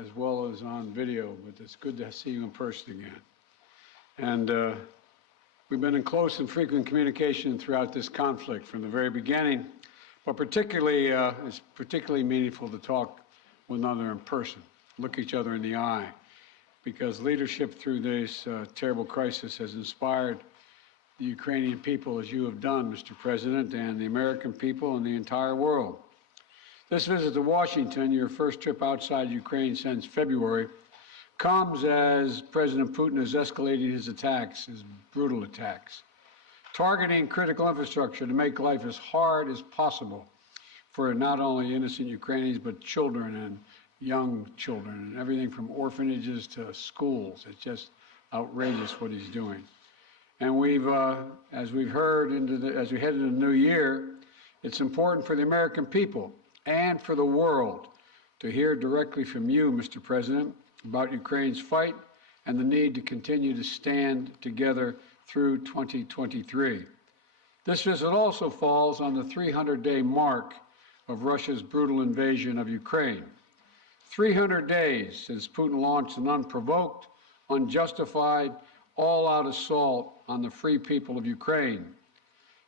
as well as on video, but it's good to see you in person again. And we've been in close and frequent communication throughout this conflict from the very beginning, but particularly, it's particularly meaningful to talk with one another in person, look each other in the eye, because leadership through this terrible crisis has inspired the Ukrainian people, as you have done, Mr. President, and the American people and the entire world. This visit to Washington, your first trip outside Ukraine since February, comes as President Putin has escalated his attacks, his brutal attacks, targeting critical infrastructure to make life as hard as possible for not only innocent Ukrainians, but children and young children, and everything from orphanages to schools. It's just outrageous what he's doing. And we've, as we've heard, as we head into the new year, it's important for the American people and for the world to hear directly from you, Mr. President, about Ukraine's fight and the need to continue to stand together through 2023. This visit also falls on the 300-day mark of Russia's brutal invasion of Ukraine. 300 days since Putin launched an unprovoked, unjustified, all-out assault on the free people of Ukraine.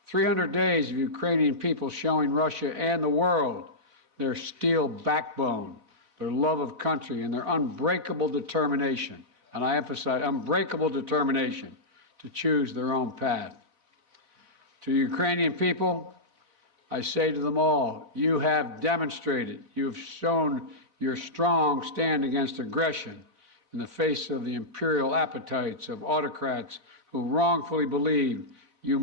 300 days of Ukrainian people showing Russia and the world their steel backbone, their love of country, and their unbreakable determination, and I emphasize unbreakable determination, to choose their own path. To Ukrainian people, I say to them all, you have demonstrated, you have shown your strong stand against aggression in the face of the imperial appetites of autocrats who wrongfully believe they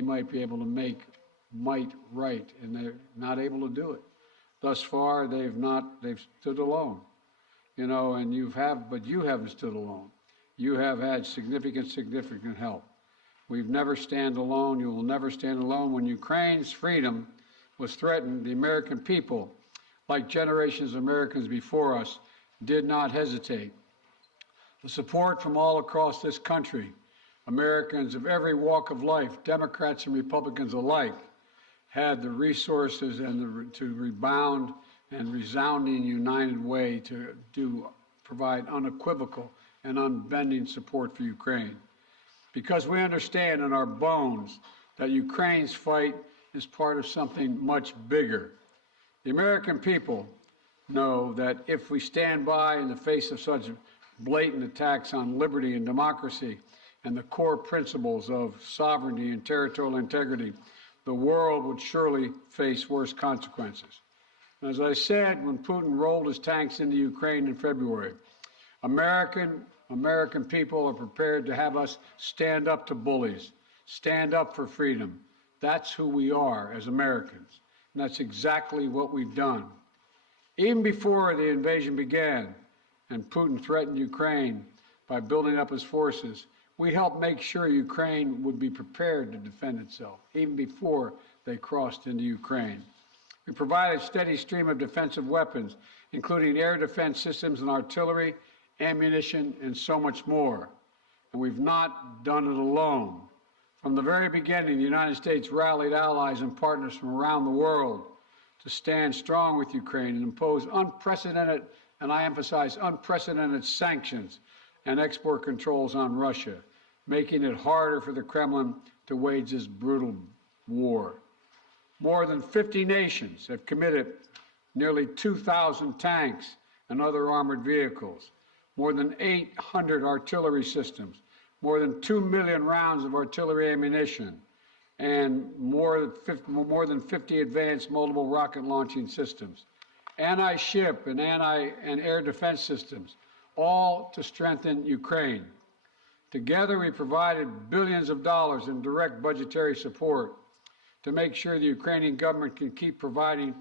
might be able to make might right, and they're not able to do it. Thus far, they've stood alone, you know, and but you haven't stood alone. You have had significant help. We've never stand alone. You will never stand alone. When Ukraine's freedom was threatened, the American people, like generations of Americans before us, did not hesitate. The support from all across this country, Americans of every walk of life, Democrats and Republicans alike, had the resources and to rebound and resounding united way to provide unequivocal and unbending support for Ukraine. Because we understand in our bones that Ukraine's fight is part of something much bigger. The American people know that if we stand by in the face of such blatant attacks on liberty and democracy and the core principles of sovereignty and territorial integrity, the world would surely face worse consequences. And as I said, when Putin rolled his tanks into Ukraine in February, American people are prepared to have us stand up to bullies, stand up for freedom. That's who we are as Americans, and that's exactly what we've done. Even before the invasion began and Putin threatened Ukraine by building up his forces, we helped make sure Ukraine would be prepared to defend itself, even before they crossed into Ukraine. We provided a steady stream of defensive weapons, including air defense systems and artillery, ammunition, and so much more. And we've not done it alone. From the very beginning, the United States rallied allies and partners from around the world to stand strong with Ukraine and impose unprecedented, and I emphasize unprecedented, sanctions and export controls on Russia, making it harder for the Kremlin to wage this brutal war. More than 50 nations have committed nearly 2,000 tanks and other armored vehicles, more than 800 artillery systems, more than 2 million rounds of artillery ammunition, and more than 50 advanced multiple rocket launching systems, anti-ship and air defense systems, all to strengthen Ukraine. Together, we provided billions of dollars in direct budgetary support to make sure the Ukrainian government can keep providing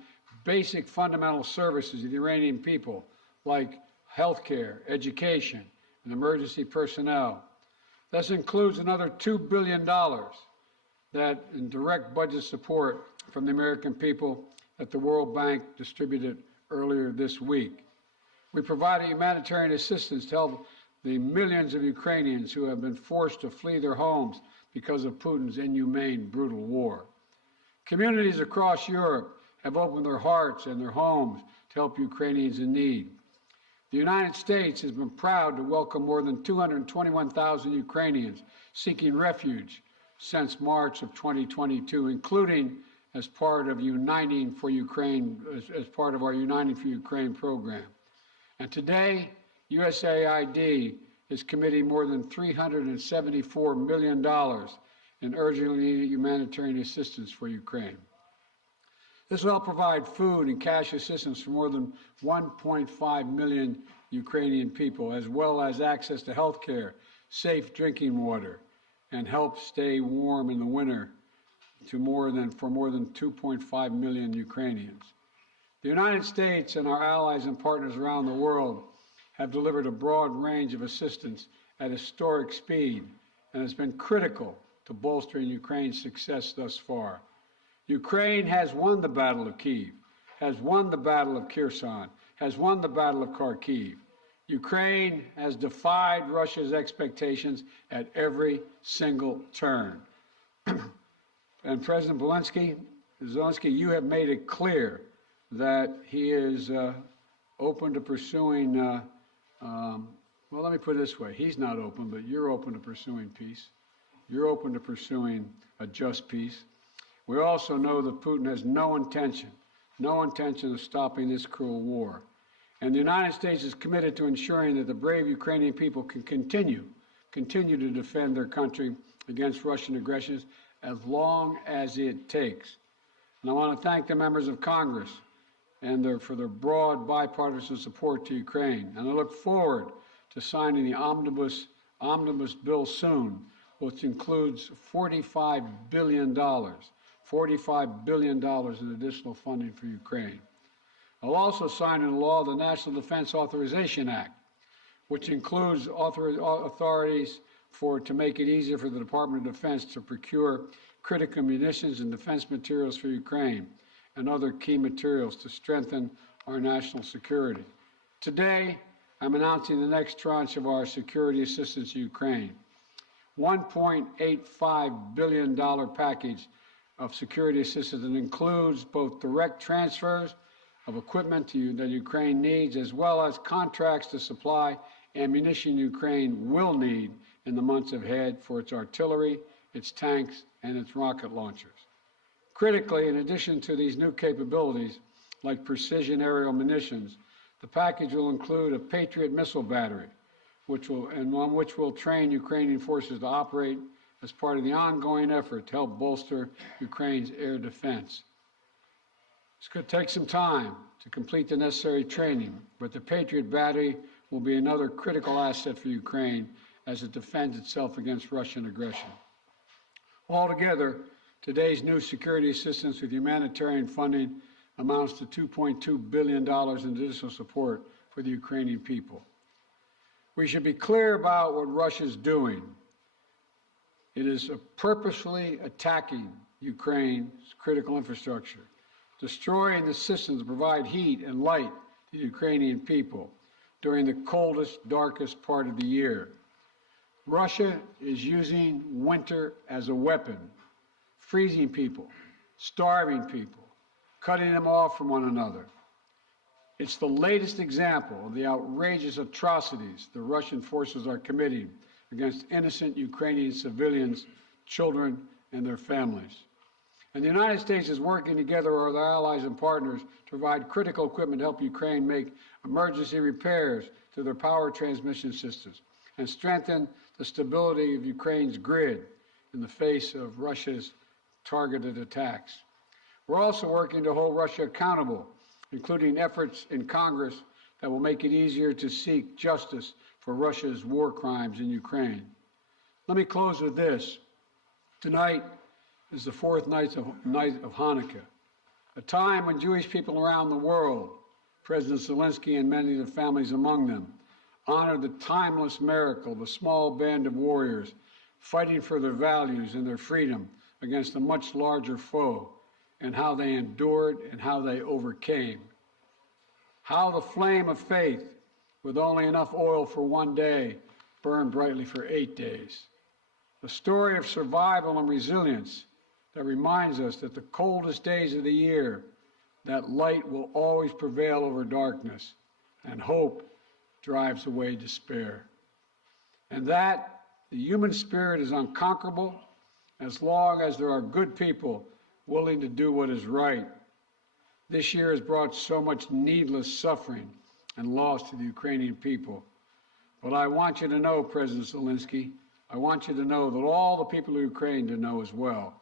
basic fundamental services to the Iranian people, like health care, education, and emergency personnel. This includes another $2 billion that in direct budget support from the American people that the World Bank distributed earlier this week. We provided humanitarian assistance to help the millions of Ukrainians who have been forced to flee their homes because of Putin's inhumane, brutal war. Communities across Europe have opened their hearts and their homes to help Ukrainians in need. The United States has been proud to welcome more than 221,000 Ukrainians seeking refuge since March of 2022, including as part of Uniting for Ukraine, as part of our Uniting for Ukraine program. And today, USAID is committing more than $374 million in urgently needed humanitarian assistance for Ukraine. This will help provide food and cash assistance for more than 1.5 million Ukrainian people, as well as access to health care, safe drinking water, and help stay warm in the winter for more than 2.5 million Ukrainians. The United States and our allies and partners around the world have delivered a broad range of assistance at historic speed and has been critical to bolstering Ukraine's success thus far. Ukraine has won the Battle of Kyiv, has won the Battle of Kherson, has won the Battle of Kharkiv. Ukraine has defied Russia's expectations at every single turn. And President Zelensky, you have made it clear that he is open to pursuing, well, let me put it this way. He's not open, but you're open to pursuing peace. You're open to pursuing a just peace. We also know that Putin has no intention of stopping this cruel war. And the United States is committed to ensuring that the brave Ukrainian people can continue to defend their country against Russian aggression as long as it takes. And I want to thank the members of Congress for their broad bipartisan support to Ukraine. And I look forward to signing the omnibus bill soon, which includes $45 billion in additional funding for Ukraine. I'll also sign into law the National Defense Authorization Act, which includes authorities to make it easier for the Department of Defense to procure critical munitions and defense materials for Ukraine and other key materials to strengthen our national security. Today, I'm announcing the next tranche of our security assistance to Ukraine. $1.85 billion package of security assistance that includes both direct transfers of equipment that Ukraine needs, as well as contracts to supply ammunition Ukraine will need in the months ahead for its artillery, its tanks, and its rocket launchers. Critically, in addition to these new capabilities, like precision aerial munitions, the package will include a Patriot missile battery, which will train Ukrainian forces to operate as part of the ongoing effort to help bolster Ukraine's air defense. It's going to take some time to complete the necessary training, but the Patriot battery will be another critical asset for Ukraine as it defends itself against Russian aggression. Altogether, today's new security assistance with humanitarian funding amounts to $2.2 billion in additional support for the Ukrainian people. We should be clear about what Russia's doing. It is purposefully attacking Ukraine's critical infrastructure, destroying the systems that provide heat and light to the Ukrainian people during the coldest, darkest part of the year. Russia is using winter as a weapon, freezing people, starving people, cutting them off from one another. It's the latest example of the outrageous atrocities the Russian forces are committing against innocent Ukrainian civilians, children, and their families. And the United States is working together with our allies and partners to provide critical equipment to help Ukraine make emergency repairs to their power transmission systems and strengthen the stability of Ukraine's grid in the face of Russia's targeted attacks. We're also working to hold Russia accountable, including efforts in Congress that will make it easier to seek justice for Russia's war crimes in Ukraine. Let me close with this. Tonight is the fourth night of Hanukkah, a time when Jewish people around the world, President Zelensky and many of the families among them, honor the timeless miracle of a small band of warriors fighting for their values and their freedom against a much larger foe, and how they endured and how they overcame. How the flame of faith, with only enough oil for one day, burned brightly for 8 days. A story of survival and resilience that reminds us that the coldest days of the year that light will always prevail over darkness, and hope drives away despair. And that the human spirit is unconquerable as long as there are good people willing to do what is right. This year has brought so much needless suffering and loss to the Ukrainian people. But I want you to know, President Zelensky, I want you to know that all the people of Ukraine to know as well.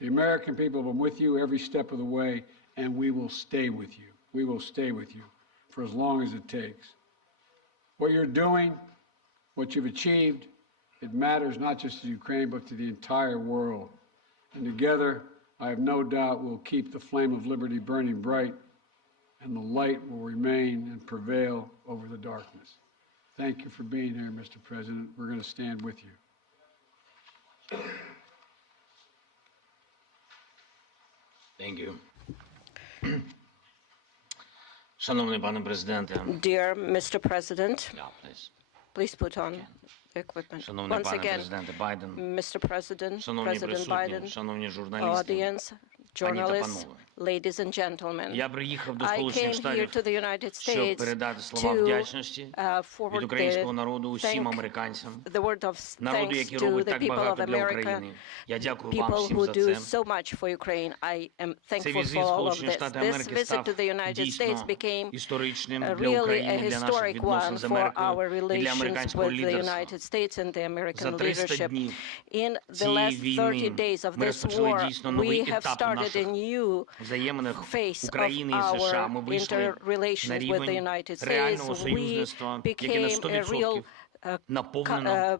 The American people have been with you every step of the way, and we will stay with you. We will stay with you for as long as it takes. What you're doing, what you've achieved, it matters not just to Ukraine, but to the entire world. And together, I have no doubt we'll keep the flame of liberty burning bright, and the light will remain and prevail over the darkness. Thank you for being here, Mr. President. We're going to stand with you. Thank you. Шановний пане президенте. Dear Mr. President, Yeah, please. please put on the equipment. Шановний Once пане again, президенте Байден. Mr. President, Шановні President присутні, Biden, шановні журналісти. audience, journalists, ladies and gentlemen. Я приїхав до I Сполучених came here Штатів, to the United щоб States передати слова to вдячності від forward українського народу усім the американцям, the word of народу, thanks який to робить the так people of багато для America, України. Я дякую вам people всім who за do це. so much for Ukraine. I am Цей thankful візит for all of Сполучені this. Штати This Америки visit став to the United States дійсно became історичним для really a України, для наших historic відносин one з for Америкою our і для relations американського with the лідерства. United States and the American За 300 leadership. днів In the цієї last 30 війни days of ми this розпочали war, дійсно новий we have етап started a наших new взаємних phase of України і США. Ми our вийшли на interrelations with the рівень United States. реального We союзництва, яке на became a real 100% наповнено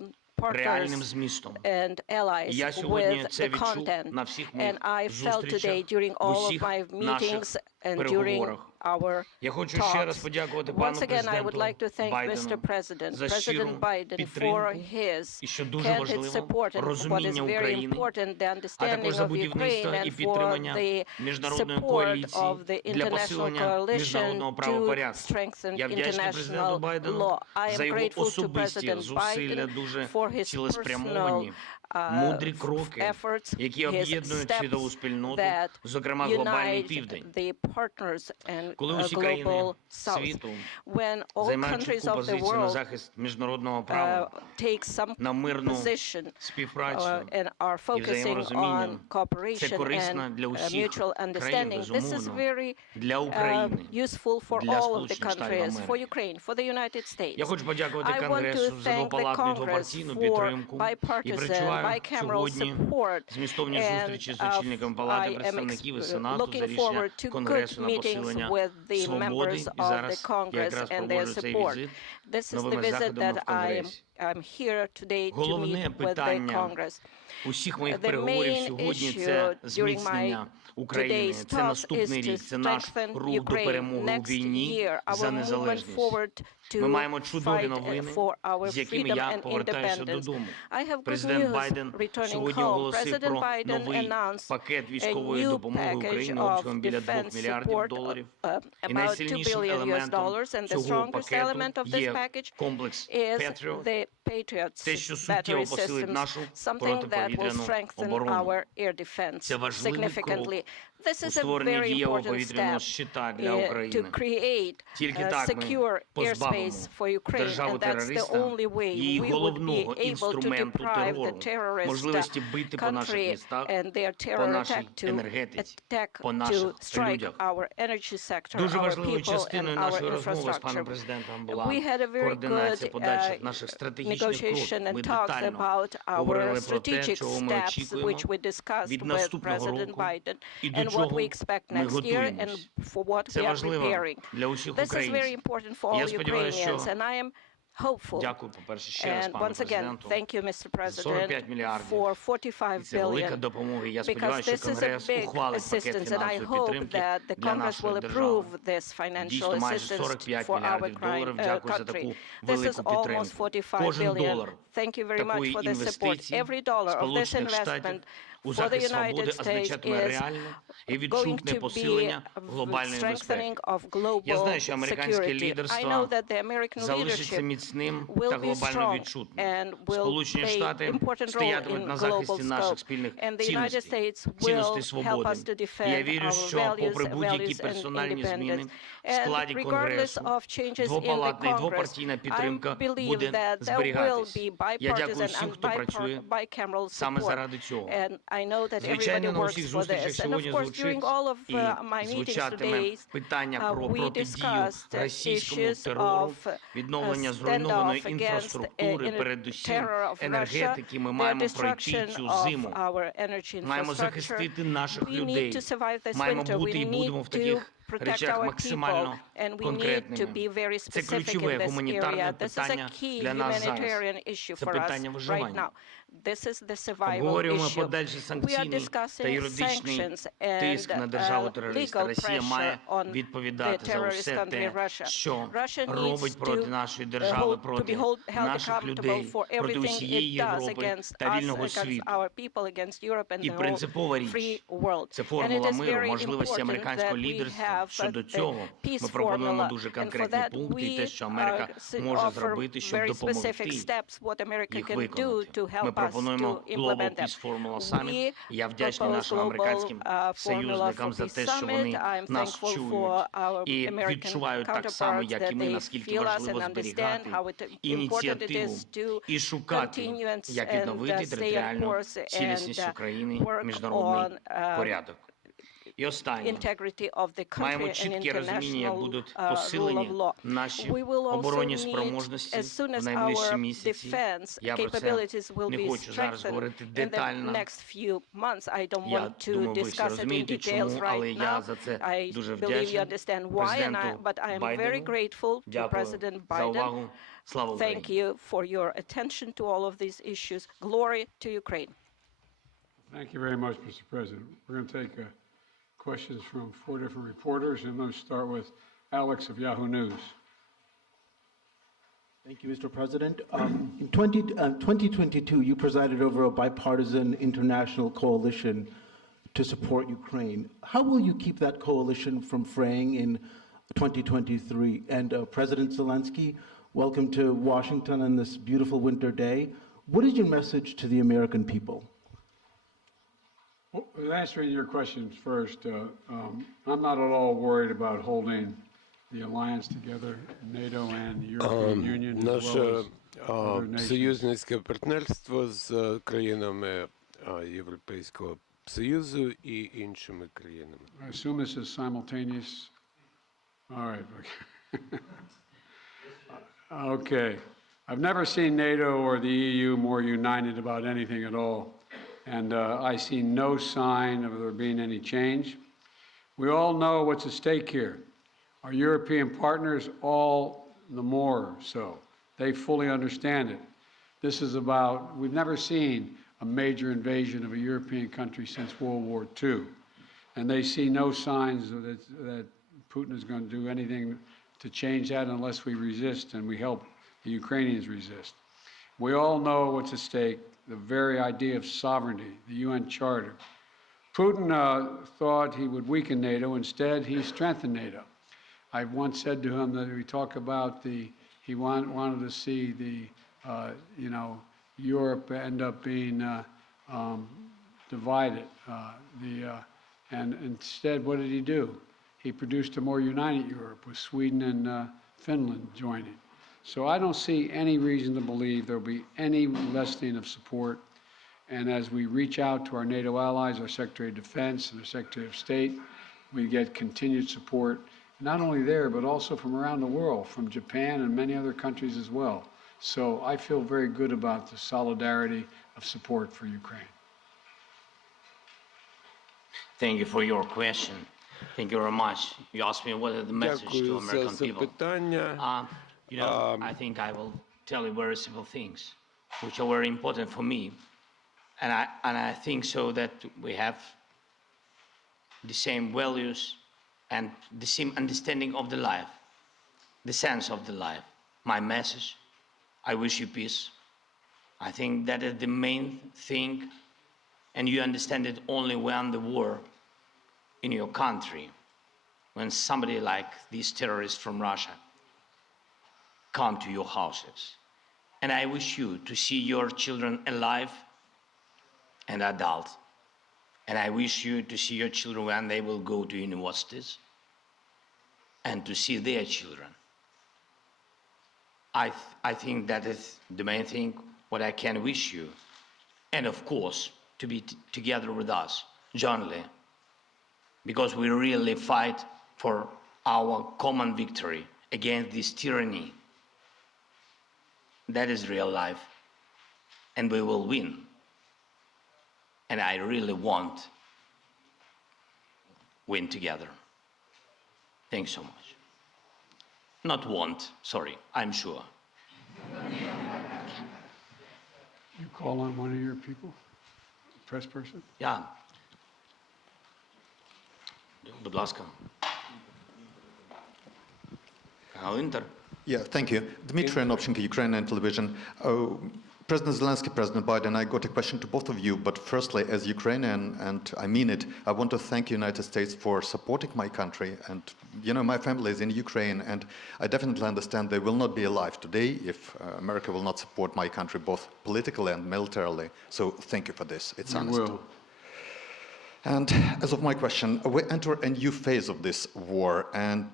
реальним partners змістом. and allies І я сьогодні with це the відчув content. на всіх моїх And I felt today зустрічах, during в all of усіх my наших meetings and during переговорах. our Я хочу ще раз talks. подякувати пану Once again, I would президенту like to thank Mr. Байдену President, за щиру President Biden, for підтримку his і, що дуже candid важливо, support and what is розуміння very України, important, the а understanding також за of Ukraine будівництво і and for підтримання the міжнародної support коаліції of the для international посилення coalition міжнародного to правопорядку. strengthen Я вдячний президенту international Байдену law. I за am його grateful to особисті President зусилля, Biden дуже for his цілеспрямовані, personal мудрі кроки, efforts, які his об'єднують steps світову спільноту, that зокрема глобальний unite південь. the partners and Коли усі країни global south. світу When all займають countries чітку of the позицію на world захист міжнародного права, take some на мирну position співпрацю and are і focusing взаєморозуміння, on це cooperation корисно and для усіх mutual країн, understanding. This is безумовно, very для України, useful for для all of the Сполучених Штатів countries, for Америки. Ukraine, for the United States. Я хочу подякувати I want to Конгресу за thank the двопалатну Congress двопартійну for підтримку і bipartisan, причуваю bicameral сьогодні support. змістовні And зустрічі з очільником Палати I am представників і Сенату за looking рішення forward to good Конгресу на meetings посилення with the свободи. members І of the зараз я Congress якраз and their проводжу цей support. візит This is the новими visit заходами that в Конгресі. I'm here today to Головне meet with the питання Congress. усіх моїх The переговорів main сьогодні issue це during зміцнення України. today's Це talk is наступний to рік, це наш strengthen рух до Ukraine. перемоги у Next війні year, за our movement незалежність. forward to Ми маємо чудові fight новини, for our з якими freedom я and повертаюся independence. додому. I have good Президент news Байден returning сьогодні home. оголосив President про Biden новий announced пакет a військової new допомоги package Україні of обсягом біля 2 defense мільярдів support доларів. І about $2 найсильнішим billion елементом and the цього strongest element пакету of this є package комплекс is Patriot, the Patriots те, що battery суттєво посилить systems, нашу something that will протиповітряну strengthen оборону. our air defense Це важливий significantly. This у is a створенні very дієвого important повітряного step щита для to України. create Тільки так ми secure позбавимо airspace for Ukraine, and that's the державу-терориста only way її we would be головного able to інструменту deprive the терору, terrorist можливості бити по наших country містах, and their по terror нашій attack to енергетиці, attack по to наших strike людях. our energy sector, Дуже our важливою people and частиною our нашої розмови з паном infrastructure. президентом була We had a very координація good подальших наших стратегічних negotiation кроків. Ми and talks детально about our говорили про те, strategic чого ми steps, очікуємо which we discussed від with наступного President року Biden, і до and what чого we expect ми next year and готуємось. for what Це we are важливо preparing. для усіх This is very українців. important for Я all сподіваюся, Ukrainians, що and I am hopeful. Дякую, по-перше, ще раз And пану once again, президенту. thank you, Mr. 45 President, мільярдів. for 45 Це велика billion. допомога. Я Because сподіваюся, this що is a Конгрес big ухвалить пакет assistance, and I фінансової hope підтримки that the для Congress нашої will держави. approve this financial Дійсно, майже assistance 45 for our мільярдів доларів. Дякую за таку country. This велику is almost підтримку. 45 Кожен billion. долар Thank you very much такої for this support. інвестиції Every dollar of this Сполучених Штатів investment у for the захист United свободи States означатиме is реальне і going відчутне to be посилення a глобальної безпеки. strengthening of Я global знаю, що американське security. I лідерство know that the American залишиться leadership міцним та will be глобально strong відчутним. and will Сполучені play Штати important role стоятимуть in на global захисті наших scope. спільних And the United цінностей, States will цінностей help свободи. us to І я defend вірю, our що попри values будь-які and персональні independence. зміни в And складі regardless Конгресу, of changes in the двопалатна і Congress, двопартійна I підтримка believe буде that there will зберігатись. be Я дякую bipartisan всім, and хто працює bicameral саме support. заради цього. And I know that everybody Звичайно, на works усіх for зустрічах this. And of сьогодні course, during звучить all of і my meetings звучатиме today, питання про we протидію discussed російському issues терору, of відновлення зруйнованої standoff against інфраструктури, передусім terror of Russia, енергетики. Ми the маємо пройти destruction цю of зиму. our energy Маємо infrastructure. захистити наших We need людей. to survive this Маємо winter. бути і We будемо need в to таких protect речах our people, максимально and we need to конкретними. be very Це specific in ключове this гуманітарне area. This is a питання key для нас зараз. humanitarian issue Це for us питання right виживання. now. This is the survival Обговорюємо issue. подальший We are санкційний та discussing юридичний sanctions тиск на and державу-терориста. legal Росія pressure має on the відповідати за terrorist усе country те, Russia. що Russia робить needs проти to нашої держави, to be проти held наших accountable людей, for проти everything усієї it does Європи against та us, вільного against світу. our people, against Europe and І the whole принципова річ free world. – це And it формула is миру, very можливості important американського that we лідерства. have Щодо the цього peace ми пропонуємо formula, дуже and for конкретні that пункти і те, що we Америка може offer зробити, щоб very допомогти specific steps what America їх can do виконати. to help Ми us пропонуємо to Global implement them. Peace Formula Summit. We І я вдячний propose нашим global американським formula for союзникам за peace те, що summit. вони I'm нас thankful чують for our і American відчувають так само, counterparts як і that ми, they наскільки feel us важливо and understand зберігати how important it ініціативу is to і шукати, continue як and відновити stay on територіальну course цілісність and України, work міжнародний on порядок. І останнє. integrity of the country Маємо and чітке розуміння, як international будуть rule посилені of law. наші We will also оборонні need, спроможності as soon as в найближчі our місяці. defense Я про це capabilities will не be хочу зараз strengthened говорити in the детально. next few months. I don't Я want to думаю, ви всі discuss it in розумієте, details чому, але right я now. за це I дуже believe you вдячний understand why, but I am very Байдену. grateful to Дякую President за Biden. увагу. Слава Thank Україні! you for your attention to all of these issues. Glory to Ukraine. Thank you very much, Mr. President. We're going to take questions from 4 different reporters, and let's start with Alex of Yahoo News. Thank you, Mr. President. In 2022, you presided over a bipartisan international coalition to support Ukraine. How will you keep that coalition from fraying in 2023? And President Zelensky, welcome to Washington on this beautiful winter day. What is your message to the American people? Well, answering your questions first, I'm not at all worried about holding the alliance together, NATO and the European Union, as well as Наше other nations. союзницьке партнерство з країнами Європейського Союзу і іншими країнами. I assume this is simultaneous. All right. Okay. I've never seen NATO or the EU more united about anything at all. And I see no sign of there being any change. We all know what's at stake here. Our European partners, all the more so. They fully understand it. This is about, we've never seen a major invasion of a European country since World War II. And they see no signs that Putin is going to do anything to change that unless we resist and we help the Ukrainians resist. We all know what's at stake, the very idea of sovereignty, the UN Charter. Putin thought he would weaken NATO. Instead, he strengthened NATO. I once said to him that we talk about he wanted to see Europe end up being divided. And instead, what did he do? He produced a more united Europe with Sweden and Finland joining. So I don't see any reason to believe there will be any lessening of support. And as we reach out to our NATO allies, our Secretary of Defense and our Secretary of State, we get continued support, not only there, but also from around the world, from Japan and many other countries as well. So I feel very good about the solidarity of support for Ukraine. Thank you for your question. Thank you very much. You asked me what is the message to Дякую за American people. запитання. I think I will tell you very simple things, which are very important for me. And I think so that we have the same values and the same understanding of the life, the sense of the life. My message, I wish you peace. I think that is the main thing And you understand it only when the war in your country, when somebody like these terrorists from Russia come to your houses. And I wish you to see your children alive and adult. And I wish you to see your children when they will go to universities and to see their children. I think that is the main thing what I can wish you. And of course, to be together with us, jointly, because we really fight for our common victory against this tyranny. That is real life, and we will win. And I really want win together. Thanks so much. Not want, sorry, I'm sure. You call on one of your people, press person? Yeah. Будь ласка. Інтер. Yeah, thank you. Dmitry Anopchenko, Ukrainian television. President Zelensky, President Biden, I got a question to both of you, but firstly, as Ukrainian, and I mean it, I want to thank the United States for supporting my country. And, you know, my family is in Ukraine, and I definitely understand they will not be alive today if America will not support my country, both politically and militarily. So thank you for this. It's honest. We will. And as of my question, we enter a new phase of this war, and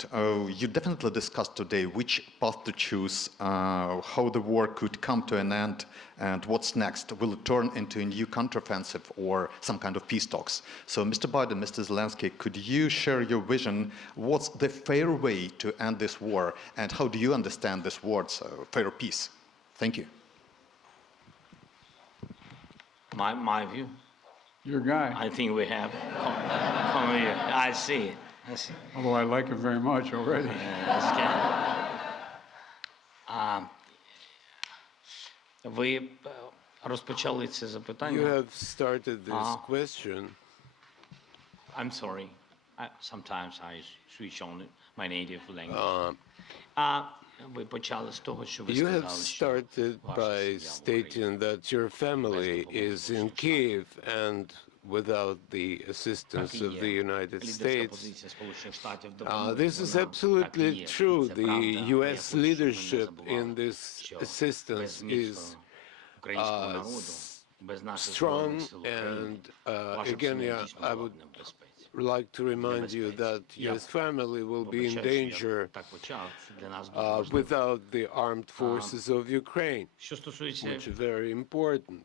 you definitely discussed today which path to choose, how the war could come to an end, and what's next. Will it turn into a new counteroffensive or some kind of peace talks? So, Mr. Biden, Mr. Zelensky, could you share your vision? What's the fair way to end this war, and how do you understand this word's fair peace? Thank you. My view. Your guy. I think we have. Come here. I see. Although I like him very much already. Ви розпочали це запитання. You have started this question. I'm sorry. Sometimes I switch on my native language. Ви почали з того, що ви You have сказали, що started ваша by сім'я в stating that your family is in Kiev and without the assistance of the United States. This is absolutely true. The U.S. leadership in this assistance is strong, and again, I would like to remind you that your family will be in danger without the armed forces of Ukraine, which is very important.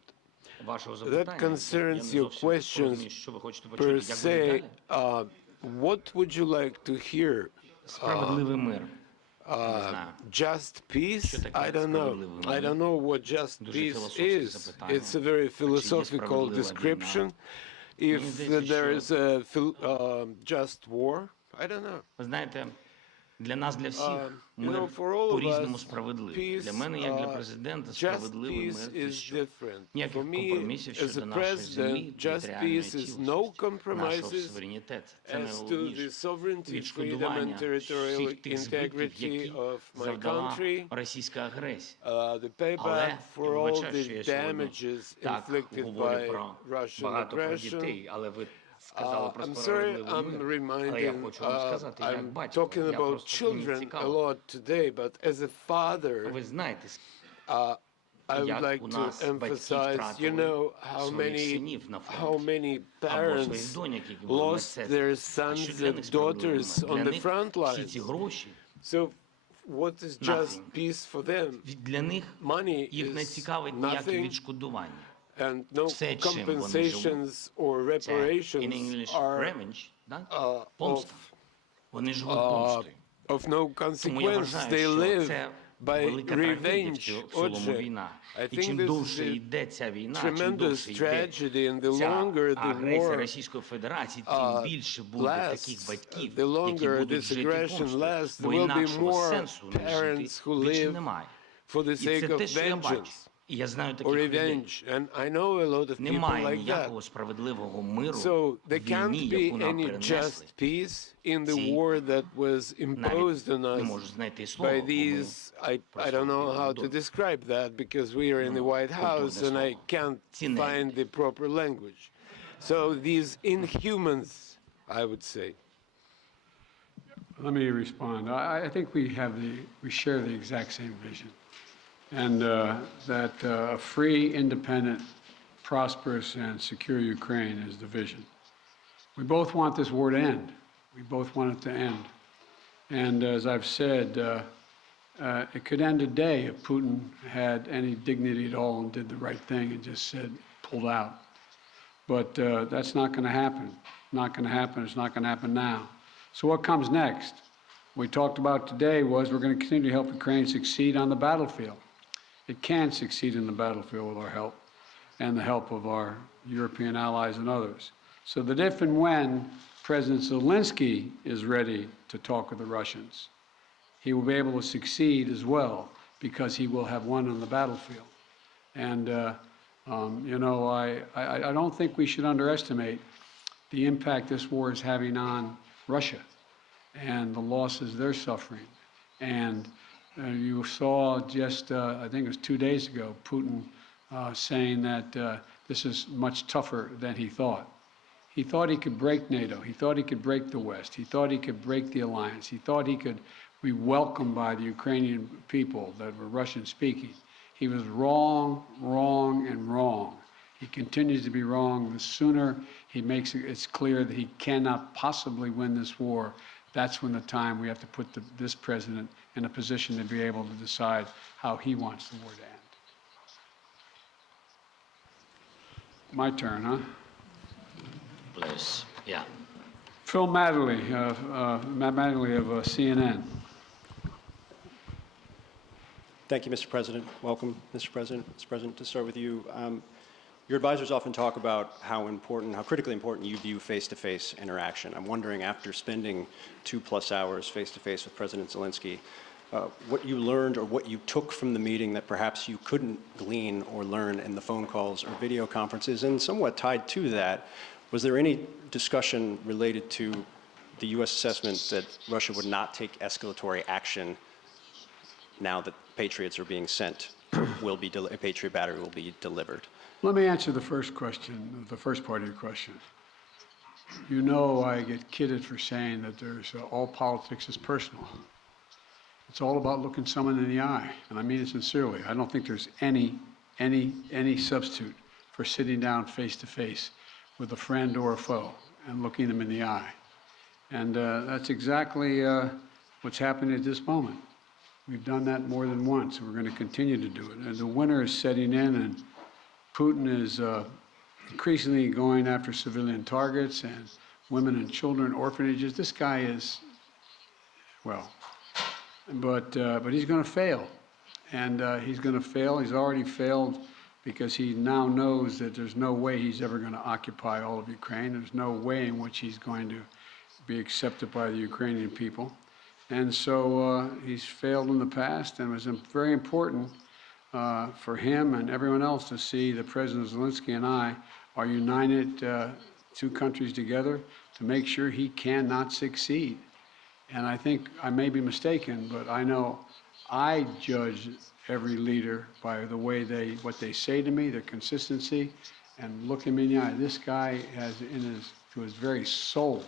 That concerns your questions per se. What would you like to hear? Справедливий мир. Just peace? I don't know. I don't know what just peace is. It's a very philosophical description. If there is a just war, I don't know. Ви знаєте, для нас, для всіх, мир по-різному справедливий. Для мене, як для президента, справедливий мир – це що? Ніяких компромісів щодо нашої землі, територіальної цілісності, нашого суверенітету. Це найголовніше. Відшкодування всіх тих збитків, які завдала російська агресія. Але, я вибачаю, що я сьогодні так говорю про багато про дітей, але ви сказали про справедливий мир, але я хочу вам сказати, як батько, я просто мені цікаво. Ви знаєте, як у нас батьки втратили своїх синів на фронті, або своїх доньок, які були медсестрами. А що для них справедливий мир? Для них всі ці гроші для них їх не цікавить ніяке відшкодування. And no compensations or reparations are of no consequence. They live by revenge. I think this is a tremendous tragedy, and the longer the war lasts, the longer this aggression lasts, there will be more parents who live for the sake of vengeance. Or revenge, and I know a lot of people like that. So there can't be any just peace in the war that was imposed on us by these. I don't know how to describe that because we are in the White House and I can't find the proper language. So these inhumans, I would say. Let me respond. I think we share the exact same vision, and that a free, independent, prosperous, and secure Ukraine is the vision. We both want this war to end. We both want it to end. And as I've said, it could end today if Putin had any dignity at all and did the right thing and just said, pulled out. But that's not going to happen. Not going to happen. It's not going to happen now. So what comes next? What we talked about today was we're going to continue to help Ukraine succeed on the battlefield. It can succeed in the battlefield with our help and the help of our European allies and others. So that if and when President Zelensky is ready to talk with the Russians, he will be able to succeed as well because he will have won on the battlefield. And, you know, I don't think we should underestimate the impact this war is having on Russia and the losses they're suffering. And you saw just, I think it was 2 days ago, Putin saying that this is much tougher than he thought. He thought he could break NATO. He thought he could break the West. He thought he could break the alliance. He thought he could be welcomed by the Ukrainian people that were Russian-speaking. He was wrong, wrong, and wrong. He continues to be wrong. The sooner he makes it's clear that he cannot possibly win this war, that's when the time we have to put this president in a position to be able to decide how he wants the war to end. My turn, huh? Please, yeah. Phil Matterly, Matt Matterly of CNN. Thank you, Mr. President. Welcome, Mr. President. Mr. President, to start with you, your advisors often talk about how critically important you view face-to-face interaction. I'm wondering, after spending 2+ hours face-to-face with President Zelensky, what you learned or what you took from the meeting that perhaps you couldn't glean or learn in the phone calls or video conferences, and somewhat tied to that, was there any discussion related to the U.S. assessment that Russia would not take escalatory action now that Patriots are being sent, a Patriot battery will be delivered? Let me answer the first question, the first part of your question. You know I get kidded for saying that there's all politics is personal. It's all about looking someone in the eye, and I mean it sincerely. I don't think there's any substitute for sitting down face-to-face with a friend or a foe and looking them in the eye. And that's exactly what's happening at this moment. We've done that more than once, and we're going to continue to do it. And the winter is setting in, and Putin is increasingly going after civilian targets and women and children, orphanages. This guy is, well, but he's going to fail. And he's going to fail. He's already failed because he now knows that there's no way he's ever going to occupy all of Ukraine. There's no way in which he's going to be accepted by the Ukrainian people. And so he's failed in the past, and it was very important for him and everyone else to see that President Zelensky and I are united, two countries together, to make sure he cannot succeed. And I think I may be mistaken, but I know I judge every leader by the way what they say to me, their consistency, and look him in the eye. This guy has to his very soul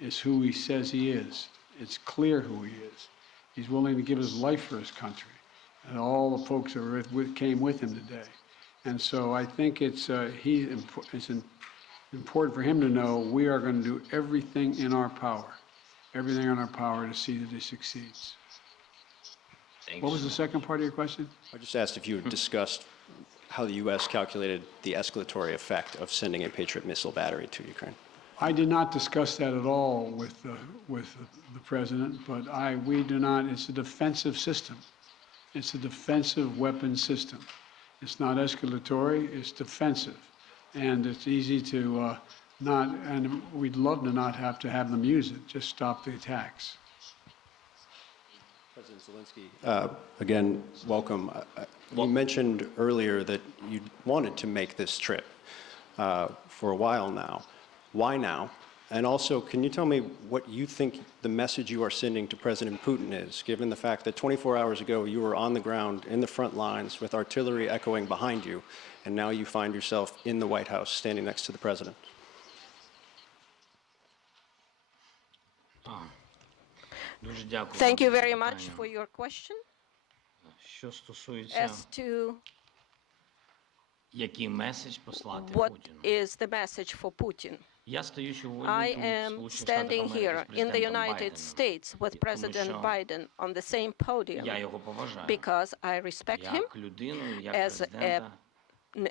is who he says he is. It's clear who he is. He's willing to give his life for his country, and all the folks that came with him today. And so I think it's important for him to know we are going to do everything in our power to see that he succeeds. Thanks. What was the second part of your question? I just asked if you had discussed how the U.S. calculated the escalatory effect of sending a Patriot missile battery to Ukraine. I did not discuss that at all with the president, but we do not. It's a defensive system. It's a defensive weapon system. It's not escalatory. It's defensive, and it's easy to not. And we'd love to not have to have them use it. Just stop the attacks. President Zelensky, again, welcome. You mentioned earlier that you wanted to make this trip for a while now. Why now? And also, can you tell me what you think the message you are sending to President Putin is, given the fact that 24 hours ago you were on the ground in the front lines with artillery echoing behind you, and now you find yourself in the White House standing next to the president? Thank you very much for your question. As to what is the message for Putin? I am standing here in the United States with President Biden on the same podium because I respect him as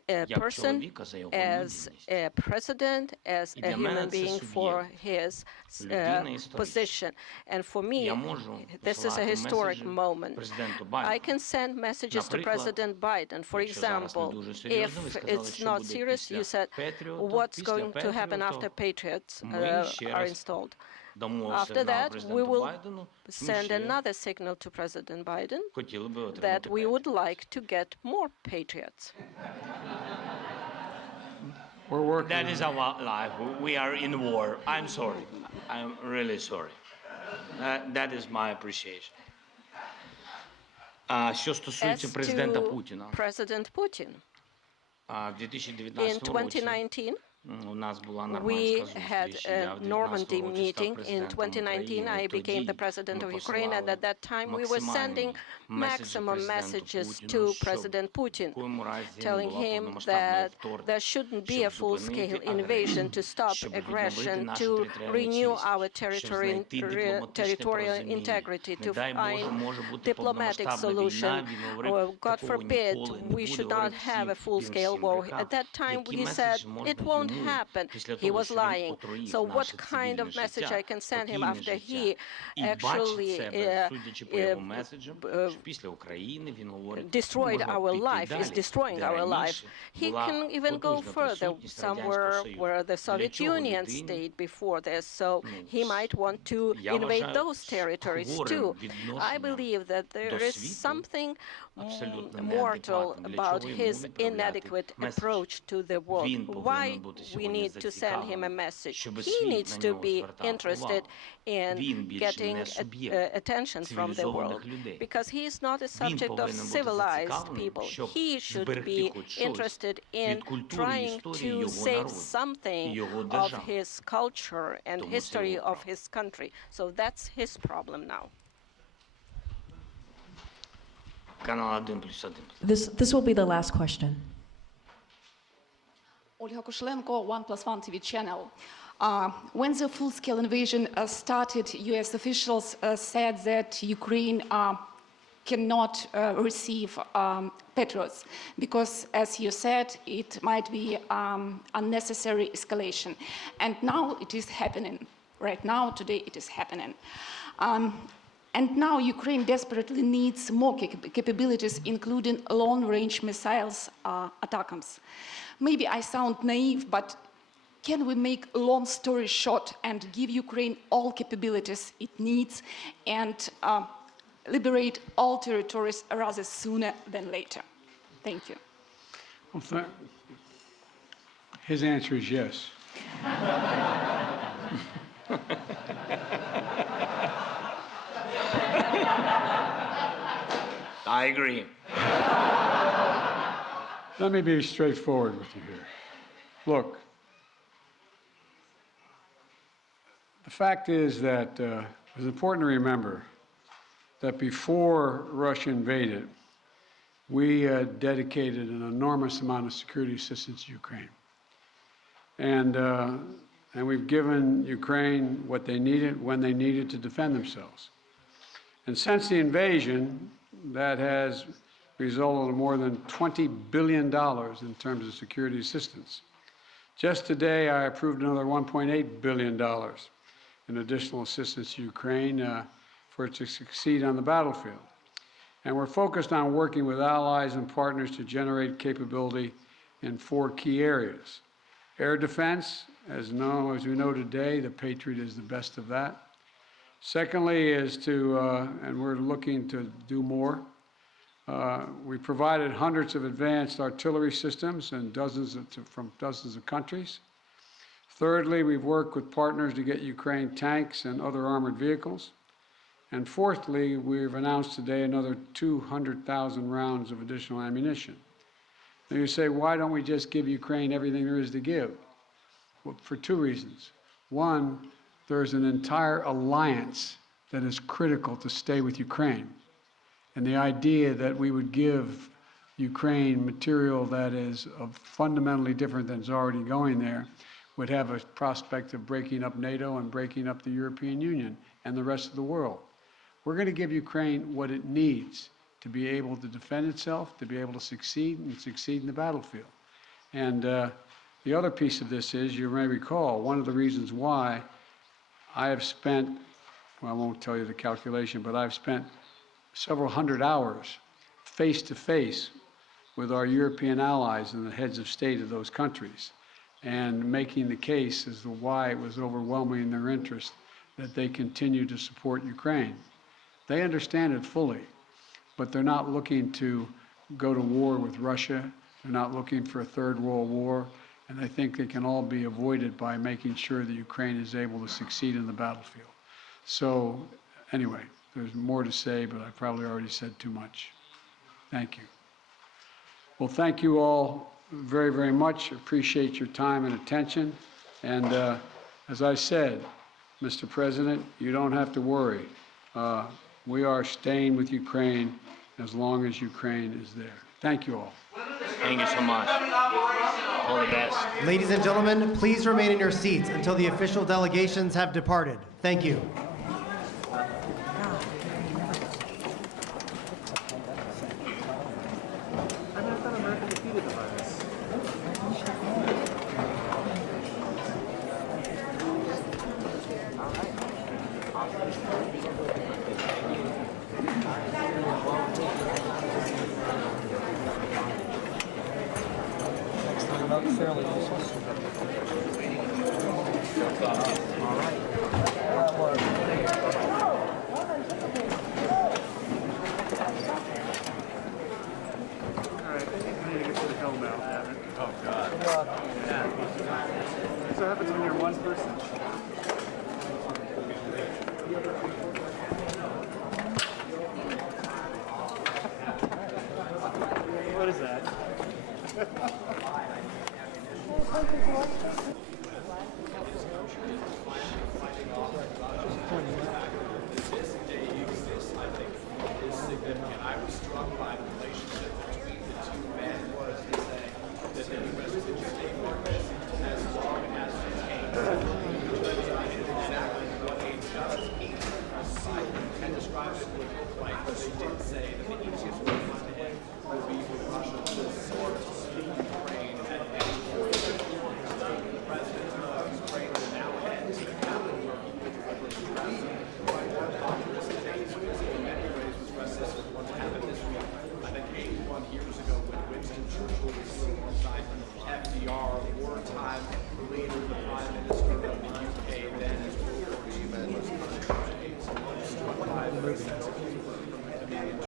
a person, as a president, as a human being for his position. And for me, this is a historic moment. I can send messages to President Biden. For example, if it's not serious, you said, what's going to happen after Patriots are installed? After that, we will send another signal to President Biden that we would like to get more Patriots. We're working. That is our life. We are in war. I'm sorry. I'm really sorry. That is my appreciation. Що стосується президента Путіна. President Putin. In 2019, we had a Normandy meeting. In 2019, I became the president of Ukraine, and at that time, we were sending maximum messages to President Putin, telling him that there shouldn't be a full-scale invasion, to stop aggression, to renew our territorial integrity, to find diplomatic solution. God forbid, we should not have a full-scale war. At that time, he said it won't happen. He was lying. So what kind of message I can send him after he actually destroyed our life, is destroying our life? He can even go further, somewhere where the Soviet Union stayed before this, so he might want to invade those territories too. I believe that there is something mortal about his inadequate approach to the world. Why we need to send him a message? He needs to be interested in getting attention from the world, because he is not a subject of civilized people. He should be interested in trying to save something of his culture and history of his country. So that's his problem now. This will be the last question. Olga Kushelenko, 1+1 TV channel. When the full-scale invasion started, U.S. officials said that Ukraine cannot receive Patriots because, as you said, it might be unnecessary escalation. And now it is happening. Right now, today, it is happening. And now Ukraine desperately needs more capabilities, including long-range missiles, ATACMS. Maybe I sound naive, but can we make a long story short and give Ukraine all capabilities it needs and liberate all territories rather sooner than later? Thank you. Well, his answer is yes. I agree. Let me be straightforward with you here. Look, the fact is that it's important to remember that before Russia invaded, we dedicated an enormous amount of security assistance to Ukraine. And we've given Ukraine what they needed when they needed to defend themselves. And since the invasion, that has resulted in more than $20 billion in terms of security assistance. Just today, I approved another $1.8 billion in additional assistance to Ukraine for it to succeed on the battlefield. And we're focused on working with allies and partners to generate capability in 4 key areas. Air defense, as we know today, the Patriot is the best of that. Secondly is to, and we're looking to do more, we provided hundreds of advanced artillery systems and from dozens of countries. Thirdly, we've worked with partners to get Ukraine tanks and other armored vehicles. And fourthly, we've announced today another 200,000 rounds of additional ammunition. Now you say, why don't we just give Ukraine everything there is to give? Well, for two reasons. One, there's an entire alliance that is critical to stay with Ukraine. And the idea that we would give Ukraine material that is fundamentally different than is already going there would have a prospect of breaking up NATO and breaking up the European Union and the rest of the world. We're going to give Ukraine what it needs to be able to defend itself, to be able to succeed and succeed in the battlefield. And the other piece of this is, you may recall, one of the reasons why I have spent, well, I won't tell you the calculation, but I've spent several hundred hours face-to-face with our European allies and the heads of state of those countries, and making the case as to why it was overwhelming in their interest that they continue to support Ukraine. They understand it fully, but they're not looking to go to war with Russia. They're not looking for a third world war, and I think they can all be avoided by making sure that Ukraine is able to succeed in the battlefield. So anyway, there's more to say, but I probably already said too much. Thank you. Well, thank you all very, very much. Appreciate your time and attention. And as I said, Mr. President, you don't have to worry. We are staying with Ukraine as long as Ukraine is there. Thank you all. Thank you so much. All the best. Ladies and gentlemen, please remain in your seats until the official delegations have departed. Thank you. What is that? This day exists, I think, is significant. I was